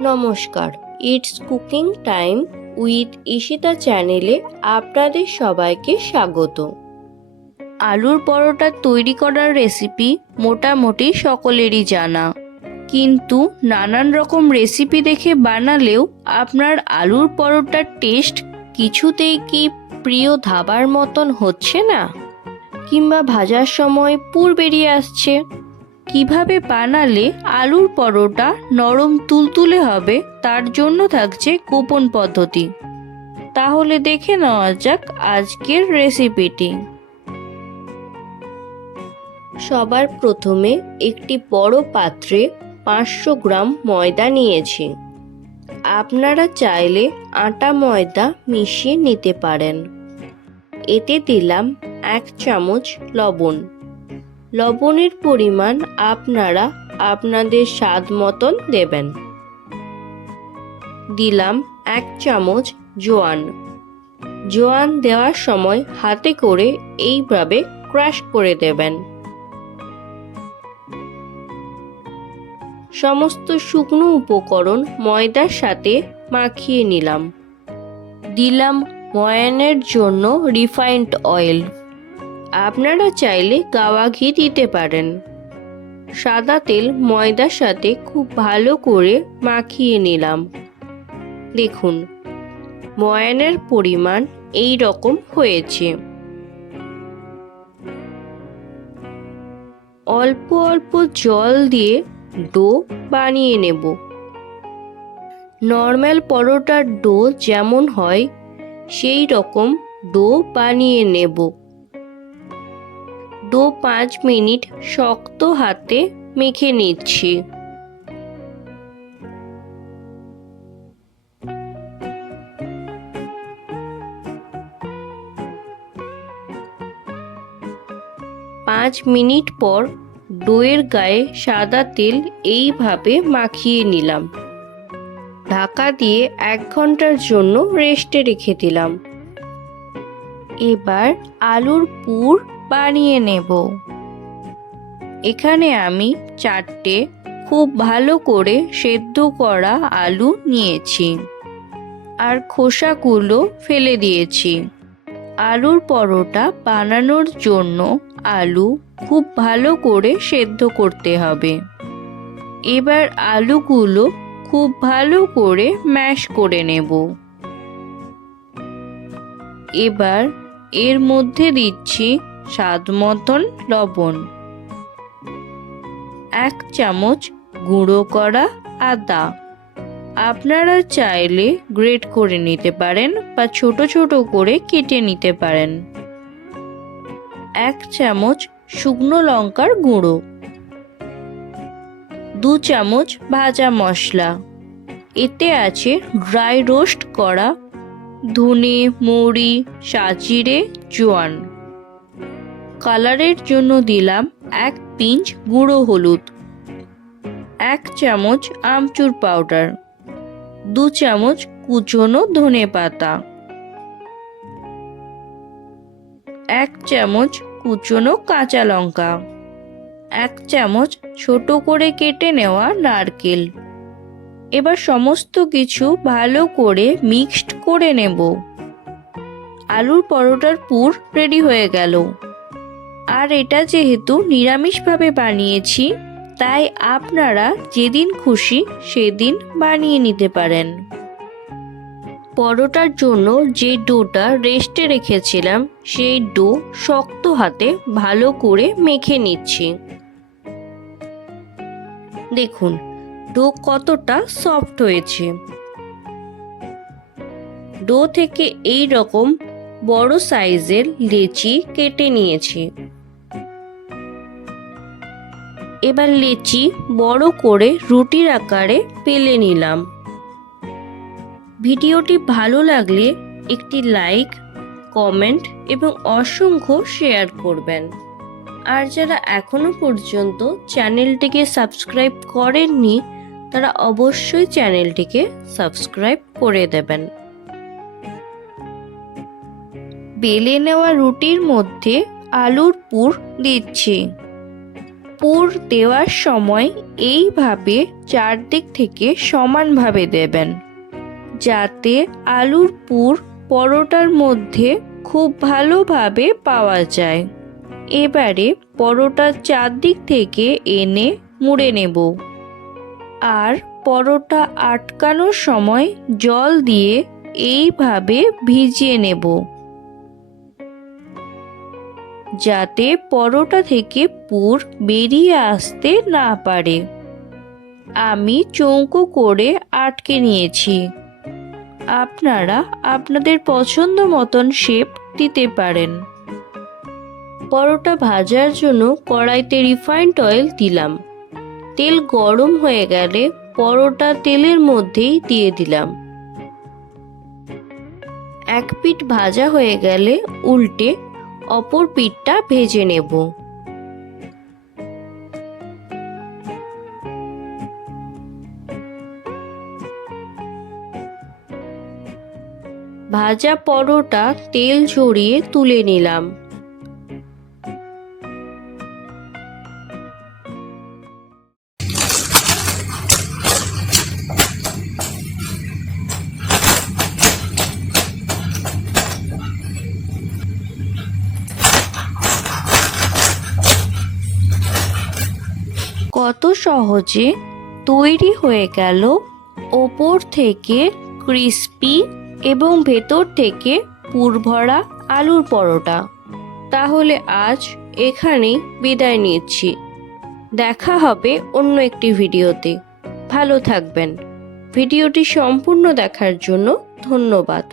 নমস্কার, it's cooking time with Ishita চ্যানেলে আপনাদের সবাইকে স্বাগত। আলুর পরোটা তৈরি করার রেসিপি মোটামুটি সকলেরই জানা, কিন্তু নানান রকম রেসিপি দেখে বানালেও আপনার আলুর পরোটার টেস্ট কিছুতেই কি প্রিয় ধাবার মতন হচ্ছে না, কিংবা ভাজার সময় পুর বেরিয়ে আসছে। কিভাবে বানালে আলুর পরোটা নরম তুলতুলে হবে তার জন্য থাকছে গোপন পদ্ধতি। তাহলে দেখে নেওয়া যাক আজকের রেসিপিটি। সবার প্রথমে একটি বড় পাত্রে 500 গ্রাম ময়দা নিয়েছি। আপনারা চাইলে আটা ময়দা মিশিয়ে নিতে পারেন। এতে দিলাম 1 চামচ লবণ। লবণের পরিমাণ আপনারা আপনাদের স্বাদ মতন দেবেন। দিলাম 1 চামচ জোয়ান। জোয়ান দেওয়ার সময় হাতে করে এইভাবে ক্রাশ করে দেবেন। সমস্ত শুকনো উপকরণ ময়দার সাথে মাখিয়ে নিলাম। দিলাম ময়ানের জন্য রিফাইন্ড অয়েল। আপনারা চাইলে গাওয়া ঘি দিতে পারেন। সাদা তেল ময়দার সাথে খুব ভালো করে মাখিয়ে নিলাম। দেখুন, ময়ানের পরিমাণ এই রকম হয়েছে। অল্প অল্প জল দিয়ে ডো বানিয়ে নেব। নর্মাল পরোটার ডো যেমন হয় সেই রকম ডো বানিয়ে নেব। ডো 5 মিনিট শক্ত হাতে মেখে নিচ্ছি। পাঁচ মিনিট পর ডোয়ের গায়ে সাদা তেল এইভাবে মাখিয়ে নিলাম। ঢাকা দিয়ে 1 ঘন্টার জন্য রেস্টে রেখে দিলাম। এবার আলুর পুর বানিয়ে নেব। এখানে আমি 4টে খুব ভালো করে সেদ্ধ করা আলু নিয়েছি আর খোসাগুলো ফেলে দিয়েছি। আলুর পরোটা বানানোর জন্য আলু খুব ভালো করে সেদ্ধ করতে হবে। এবার আলুগুলো খুব ভালো করে ম্যাশ করে নেব। এবার এর মধ্যে দিচ্ছি স্বাদ মতন লবণ, 1 চামচ গুঁড়ো করা আদা। আপনারা চাইলে গ্রেট করে নিতে পারেন বা ছোট ছোট করে কেটে নিতে পারেন। 1 চামচ শুকনো লঙ্কার গুঁড়ো, 2 চামচ ভাজা মশলা। এতে আছে ড্রাই রোস্ট করা ধনে, মৌরি, সাজিরে, জোয়ান। কালারের জন্য দিলাম 1 পিঞ্চ গুঁড়ো হলুদ, 1 চামচ আমচুর পাউডার, 2 চামচ কুচনো ধনে পাতা, 1 চামচ কুচনো কাঁচা লঙ্কা, 1 চামচ ছোট করে কেটে নেওয়া নারকেল। এবার সমস্ত কিছু ভালো করে মিক্সড করে নেব। আলুর পরোটার পুর রেডি হয়ে গেল। আর এটা যেহেতু নিরামিষভাবে বানিয়েছি, তাই আপনারা যেদিন খুশি সেদিন বানিয়ে নিতে পারেন। পরোটার জন্য যে ডোটা রেস্টে রেখেছিলাম সেই ডো শক্ত হাতে ভালো করে মেখে নিচ্ছি। দেখুন ডো কতটা সফট হয়েছে। ডো থেকে এই রকম বড় সাইজের লেচি কেটে নিয়েছি। এবার লেচি বড় করে রুটির আকারে বেলে নিলাম। ভিডিওটি ভালো লাগলে একটি লাইক, কমেন্ট এবং অসংখ্য শেয়ার করবেন। আর যারা এখনো পর্যন্ত চ্যানেলটিকে সাবস্ক্রাইব করেননি তারা অবশ্যই চ্যানেলটিকে সাবস্ক্রাইব করে দেবেন। বেলে নেওয়া রুটির মধ্যে আলুর পুর দিচ্ছি। পুর দেওয়ার সময় এইভাবে চারদিক থেকে সমানভাবে দেবেন, যাতে আলুর পুর পরোটার মধ্যে খুব ভালোভাবে পাওয়া যায়। এবারে পরোটার চারদিক থেকে এনে মুড়ে নেব। আর পরোটা আটকানোর সময় জল দিয়ে এইভাবে ভিজিয়ে নেব, যাতে পরোটা থেকে পুর বেরিয়ে আসতে না পারে। আমি চৌকো করে আটকে নিয়েছি। আপনারা আপনাদের পছন্দ মতন শেপ দিতে পারেন। পরোটা ভাজার জন্য কড়াইতে রিফাইন্ড অয়েল দিলাম। তেল গরম হয়ে গেলে পরোটা তেলের মধ্যেই দিয়ে দিলাম। এক পিঠ ভাজা হয়ে গেলে উল্টে অপর পিঠটা ভেজে নেব। ভাজা পরোটা তেল ঝরিয়ে তুলে নিলাম। কত সহজে তৈরি হয়ে গেল ওপর থেকে ক্রিস্পি এবং ভেতর থেকে পুর ভরা আলুর পরোটা। তাহলে আজ এখানেই বিদায় নিচ্ছি। দেখা হবে অন্য একটি ভিডিওতে। ভালো থাকবেন। ভিডিওটি সম্পূর্ণ দেখার জন্য ধন্যবাদ।